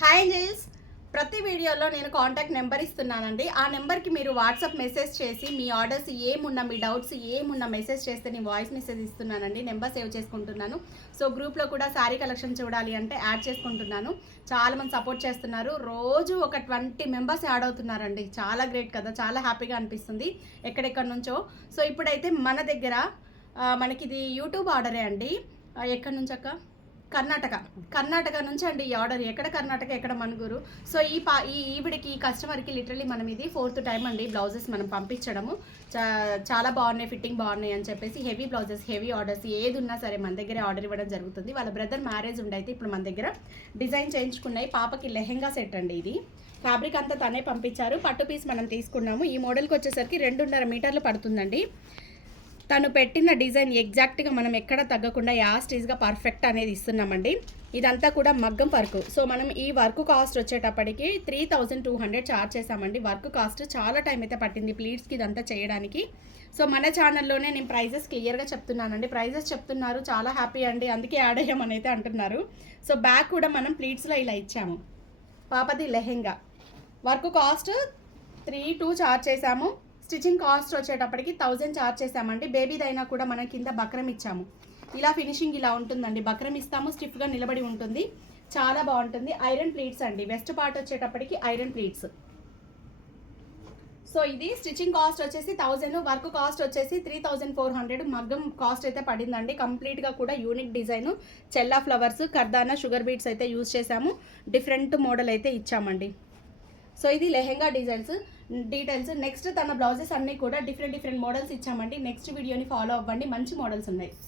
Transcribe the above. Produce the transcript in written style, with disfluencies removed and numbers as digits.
Hi angels, ప్రతి వీడియోలో నేను కాంటాక్ట్ నెంబర్ ఇస్తున్నానండి. ఆ నెంబర్కి మీరు వాట్సాప్ మెసేజ్ చేసి మీ ఆర్డర్స్ ఏమున్నా, మీ డౌట్స్ ఏమున్నా మెసేజ్ చేస్తే నేను వాయిస్ మెసేజ్ ఇస్తున్నానండి. నెంబర్ సేవ్ చేసుకుంటున్నాను. సో గ్రూప్లో కూడా శారీ కలెక్షన్ చూడాలి అంటే యాడ్ చేసుకుంటున్నాను. చాలామంది సపోర్ట్ చేస్తున్నారు. రోజు ఒక 20 మెంబర్స్ యాడ్ అవుతున్నారండి. చాలా గ్రేట్ కదా, చాలా హ్యాపీగా అనిపిస్తుంది ఎక్కడెక్కడి నుంచో. సో ఇప్పుడైతే మన దగ్గర మనకి ఇది యూట్యూబ్ ఆర్డరే అండి. ఎక్కడి నుంచి అక్క? కర్ణాటక నుంచి అండి ఈ ఆర్డర్. ఎక్కడ కర్ణాటక, ఎక్కడ మనుగురు. సో ఈవిడికి ఈ కస్టమర్కి లిటరలీ మనం ఇది 4th టైం అండి బ్లౌజెస్ మనం పంపించడము. చాలా బాగున్నాయి, ఫిట్టింగ్ బాగున్నాయి అని చెప్పేసి హెవీ బ్లౌజెస్, హెవీ ఆర్డర్స్ ఏది ఉన్నా సరే మన దగ్గర ఆర్డర్ ఇవ్వడం జరుగుతుంది. వాళ్ళ బ్రదర్ మ్యారేజ్ ఉండైతే ఇప్పుడు మన దగ్గర డిజైన్ చేయించుకున్నాయి. పాపకి లెహెంగా సెట్ అండి ఇది. ఫ్యాబ్రిక్ అంతా తనే పంపించారు. పట్టు పీస్ మనం తీసుకున్నాము. ఈ మోడల్కి వచ్చేసరికి 2.5 మీటర్లు పడుతుందండి. తను పెట్టిన డిజైన్ ఎగ్జాక్ట్గా మనం ఎక్కడ తగ్గకుండా యాస్టీజ్గా పర్ఫెక్ట్ అనేది ఇస్తున్నామండి. ఇదంతా కూడా మగ్గం వర్క్. సో మనం ఈ వర్క్ కాస్ట్ వచ్చేటప్పటికి 3200 ఛార్జ్ చేసామండి. వర్క్ కాస్ట్ చాలా టైం అయితే పట్టింది ప్లీట్స్కి ఇదంతా చేయడానికి. సో మన ఛానల్లోనే నేను ప్రైజెస్ క్లియర్గా చెప్తున్నానండి. ప్రైజెస్ చెప్తున్నారు, చాలా హ్యాపీ అండి, అందుకే యాడ్ అయ్యామని అయితే అంటున్నారు. సో బ్యాక్ కూడా మనం ప్లీట్స్లో ఇలా ఇచ్చాము. పాపది లెహెంగా వర్క్ కాస్ట్ 3200 ఛార్జ్ చేసాము. స్టిచ్చింగ్ కాస్ట్ వచ్చేటప్పటికి 1000 ఛార్జ్ చేసామండి. బేబీదైనా కూడా మనం కింద బక్రం ఇచ్చాము. ఇలా ఫినిషింగ్ ఇలా ఉంటుందండి. బక్రం ఇస్తాము, స్టిఫ్గా నిలబడి ఉంటుంది, చాలా బాగుంటుంది. ఐరన్ ప్లీట్స్ అండి. వెస్ట్ పార్ట్ వచ్చేటప్పటికి ఐరన్ ప్లీట్స్. సో ఇది స్టిచ్చింగ్ కాస్ట్ వచ్చేసి 1000, వర్క్ కాస్ట్ వచ్చేసి 3400. మగ్గం కాస్ట్ అయితే పడిందండి. కంప్లీట్గా కూడా యూనిక్ డిజైన్, చెల్లా ఫ్లవర్స్, కర్దానా, షుగర్ బీట్స్ అయితే యూజ్ చేసాము. డిఫరెంట్ మోడల్ అయితే ఇచ్చామండి. సో ఇది లెహెంగా డీటెయిల్స్. నెక్స్ట్ తన బ్లౌజెస్ అన్నీ కూడా డిఫరెంట్ మోడల్స్ ఇచ్చామండి. నెక్స్ట్ వీడియోని ఫాలో అవ్వండి, మంచి మోడల్స్ ఉన్నాయి.